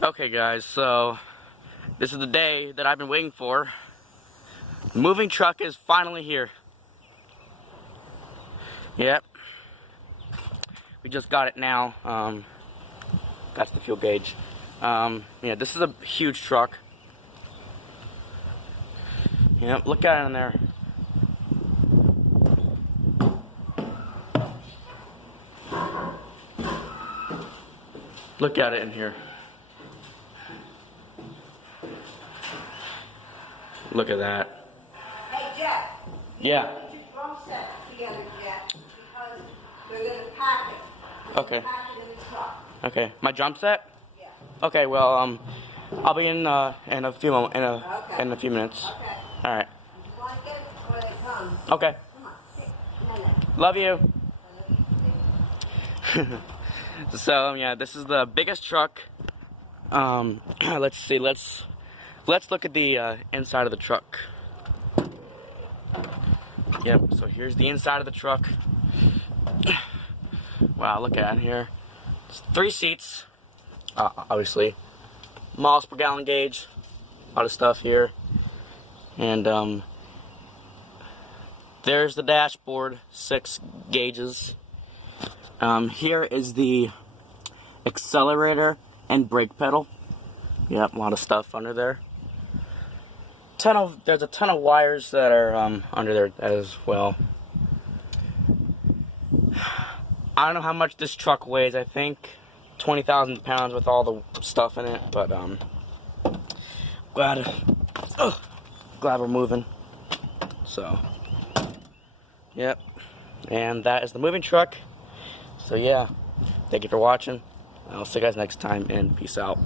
Okay guys, so this is the day that I've been waiting for. The moving truck is finally here. Yep. We just got it now. That's the fuel gauge. Yeah, this is a huge truck. Yep, look at it in there. Look at it in here. Look at that. Hey, Jeff. Yeah. Put your drum set together, Jeff, because we're going to pack it. Okay. Pack it in the truck. Okay. My drum set? Yeah. Okay. Well, I'll be in a few in a few minutes. Okay. All right. You want to get it before they come? Okay. Come on. Sit. No. Love you. So yeah, this is the biggest truck. Let's see. Let's look at the inside of the truck. Yep. So here's the inside of the truck. Wow, look at it here. It's 3 seats. Obviously, miles per gallon gauge. A lot of stuff here. And there's the dashboard. 6 gauges. Here is the accelerator and brake pedal. Yep, a lot of stuff under there. There's a ton of wires that are under there as well. I don't know how much this truck weighs. I think 20,000 pounds with all the stuff in it. But glad we're moving. So, yep. And that is the moving truck. So yeah, thank you for watching. I'll see you guys next time, and peace out.